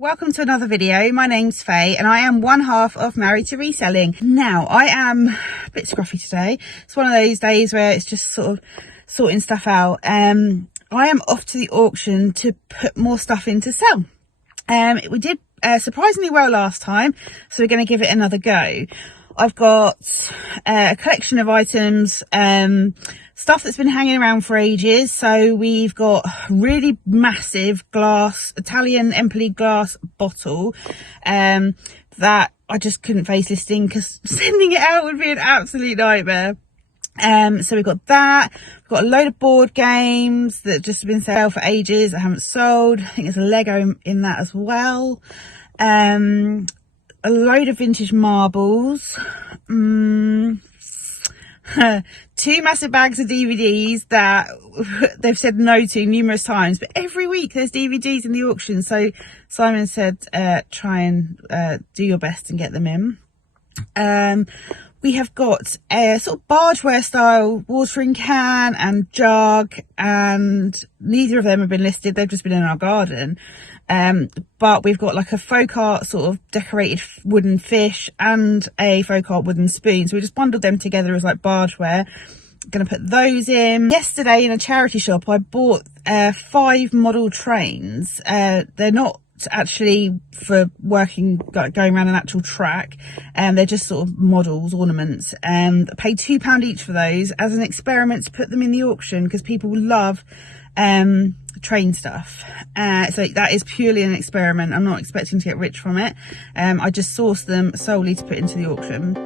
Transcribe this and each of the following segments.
Welcome to another video. My name's Faye and I am one half of Married to Reselling. Now, I am a bit scruffy today. It's one of those days where it's just sort of sorting stuff out. I am off to the auction to put more stuff in to sell. We did surprisingly well last time, so we're going to give it another go. I've got a collection of items, stuff that's been hanging around for ages. So we've got really massive glass, Italian Empoli glass bottle, that I just couldn't face listing because sending it out would be an absolute nightmare. So we've got that. We've got a load of board games that just have been sale for ages that haven't sold. I think there's a Lego in that as well. A load of vintage marbles, 2 massive bags of DVDs that they've said no to numerous times, but every week there's DVDs in the auction. So Simon said, try and do your best and get them in. We have got a sort of bargeware style watering can and jug, and neither of them have been listed. They've just been in our garden. But we've got like a folk art sort of decorated wooden fish and a folk art wooden spoon. So we just bundled them together as like bargeware. Going to put those in. Yesterday in a charity shop, I bought 5 model trains. They're not actually for working, going around an actual track, and they're just sort of models, ornaments. I paid £2 each for those as an experiment to put them in the auction because people love train stuff. So that is purely an experiment. I'm not expecting to get rich from it. I just sourced them solely to put into the auction.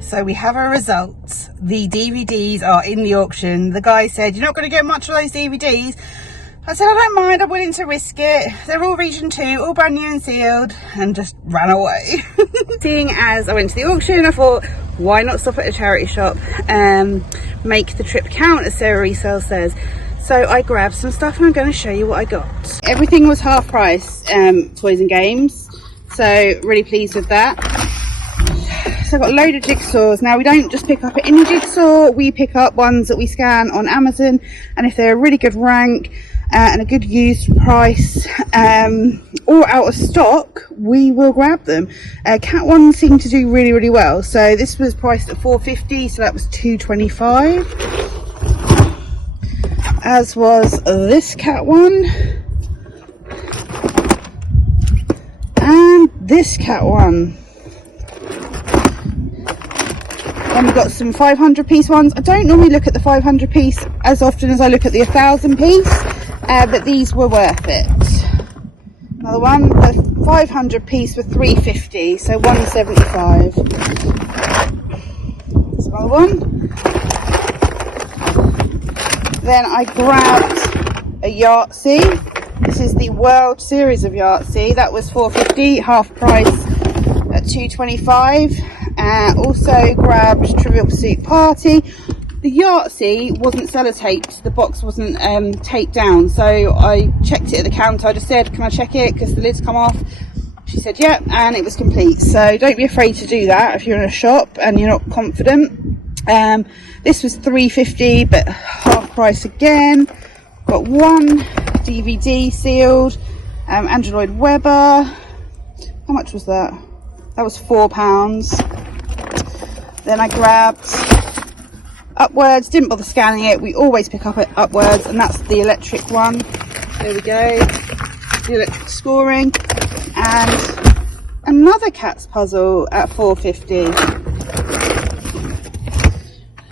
So we have a result. The DVDs are in the auction. The guy said, "You're not going to get much of those DVDs." I said, "I don't mind, I'm willing to risk it. They're all region 2, all brand new and sealed," and just ran away. Seeing as I went to the auction, I thought, why not stop at a charity shop and make the trip count, as Sarah Resell says. So I grabbed some stuff and I'm going to show you what I got. Everything was half price, toys and games. So really pleased with that. So I've got a load of jigsaws. Now we don't just pick up any jigsaw, we pick up ones that we scan on Amazon, and if they're a really good rank and a good used price or out of stock, we will grab them. Cat ones seem to do really well. So this was priced at £4.50, so that was £2.25, as was this cat one and this cat one. Then we've got some 500 piece ones. I don't normally look at the 500 piece as often as I look at the 1,000 piece, but these were worth it. Another one, the 500 piece for £3.50, so £1.75. There's another one. Then I grabbed a Yahtzee. This is the World Series of Yahtzee. That was £4.50, half price at £2.25. Also grabbed Trivial Pursuit Party. The Yahtzee wasn't sellotaped, the box wasn't taped down, so I checked it at the counter. I just said, "Can I check it because the lid's come off?" She said yep, and it was complete. So don't be afraid to do that if you're in a shop and you're not confident. This was £3.50 but half price again. Got one DVD sealed, Andrew Lloyd Webber. How much was that? That was £4. Then I grabbed Upwards, didn't bother scanning it. We always pick up it Upwards, and that's the electric one. There we go, the electric scoring. And another cat's puzzle at £4.50.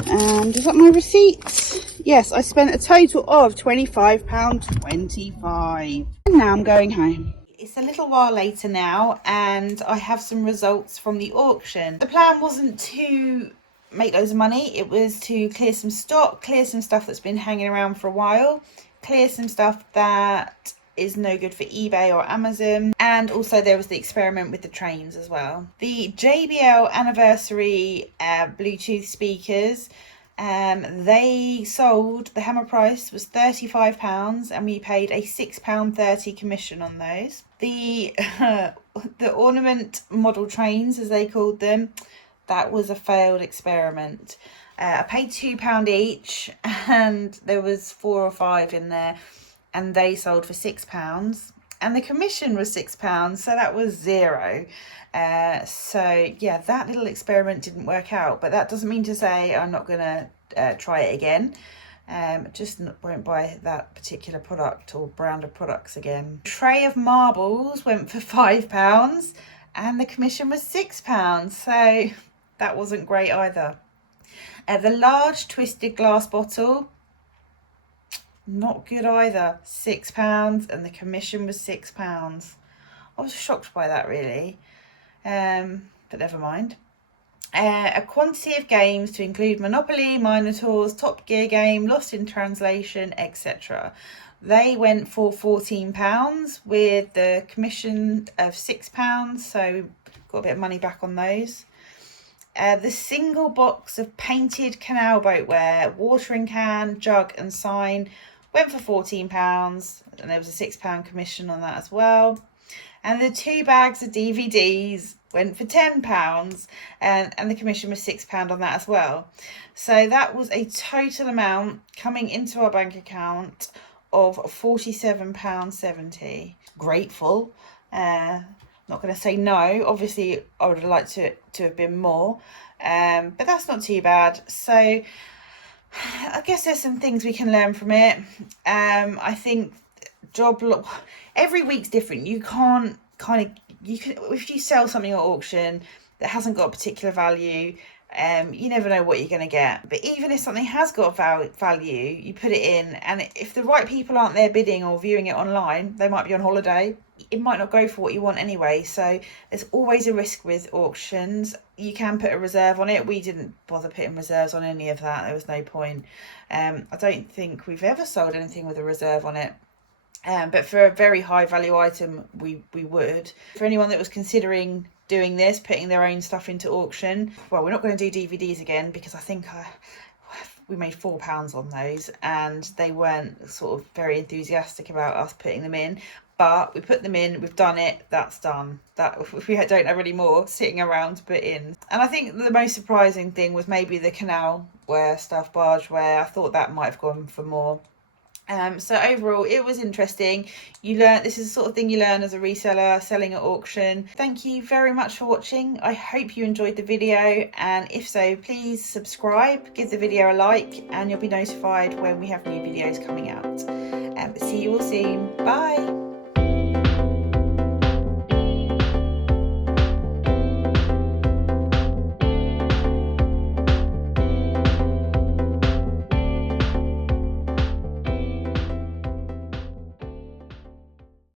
And is that my receipt? Yes, I spent a total of £25.25. And now I'm going home. It's a little while later now and I have some results from the auction. The plan wasn't to make loads of money, it was to clear some stock, clear some stuff that's been hanging around for a while, clear some stuff that is no good for eBay or Amazon, and also there was the experiment with the trains as well. The JBL anniversary Bluetooth speakers, they sold, the hammer price was £35 and we paid a £6.30 commission on those. The ornament model trains, as they called them, that was a failed experiment. I paid £2 each, and there was 4 or 5 in there, and they sold for £6, and the commission was £6, so that was 0. So yeah, that little experiment didn't work out, but that doesn't mean to say I'm not gonna try it again. Just won't buy that particular product or brand of products again. Tray of marbles went for £5, and the commission was £6, so that wasn't great either. The large twisted glass bottle, not good either, £6, and the commission was £6. I was shocked by that, really, but never mind. A quantity of games to include Monopoly, Minotaurs, Top Gear game, Lost in Translation, etc. They went for £14 with the commission of £6, so got a bit of money back on those. The single box of painted canal boatware, watering can, jug and sign went for £14, and there was a £6 commission on that as well. And the 2 bags of DVDs went for £10, and the commission was £6 on that as well. So that was a total amount coming into our bank account of £47.70. Grateful. Not going to say no. Obviously, I would have liked to have been more, but that's not too bad. So I guess there's some things we can learn from it. I think every week's different. You can't if you sell something at auction that hasn't got a particular value, you never know what you're going to get. But even if something has got value, you put it in, and if the right people aren't there bidding or viewing it online, they might be on holiday, it might not go for what you want anyway. So there's always a risk with auctions. You can put a reserve on it. We didn't bother putting reserves on any of that. There was no point. I don't think we've ever sold anything with a reserve on it. But for a very high value item, we would. For anyone that was considering doing this, putting their own stuff into auction, well, we're not going to do DVDs again, because I think we made £4 on those, and they weren't sort of very enthusiastic about us putting them in. But we put them in, we've done it, that's done. That we don't have any more sitting around to put in. And I think the most surprising thing was maybe the canal ware stuff, barge ware. I thought that might have gone for more. So overall, it was interesting. You learn, this is the sort of thing you learn as a reseller, selling at auction. Thank you very much for watching. I hope you enjoyed the video, and if so, please subscribe, give the video a like, and you'll be notified when we have new videos coming out. See you all soon. Bye.